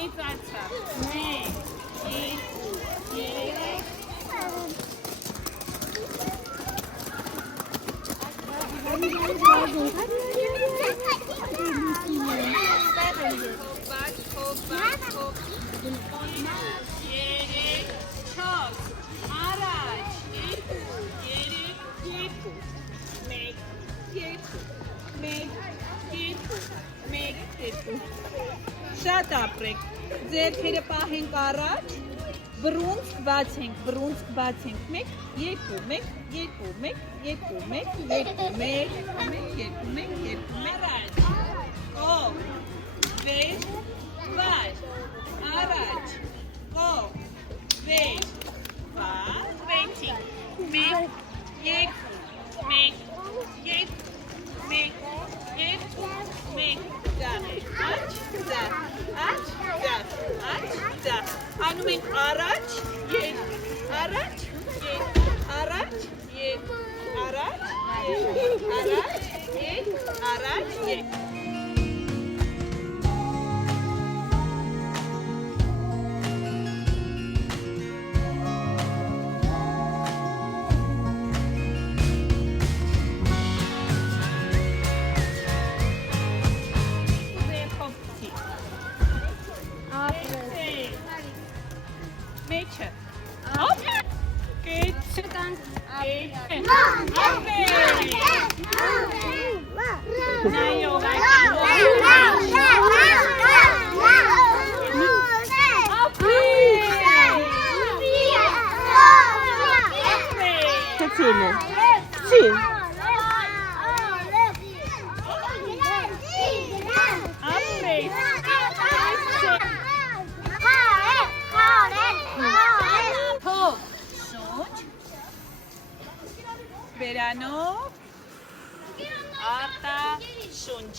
մեծացավ, 1, 2, 3, Շատ ապրեք, ձեռքերը պահենք առաջ, բռունցք բացենք, 1, 2, 1, 2, 1, 2, 1, 2, 1, 2, 1, առաջ, կող, վեր, վար, առաջ, կող, վեր, վար, վեցինք, 1, 2, 1, 2, 1, Աչ, ձախ, անում ենք առաջ, ետ, առաջ, ետ, առաջ, ետ, առաջ, ետ, առաջ, ետ, առաջ, ետ Մեջը, հոպ, կետ, նայող Վերանով, արտա, շունչ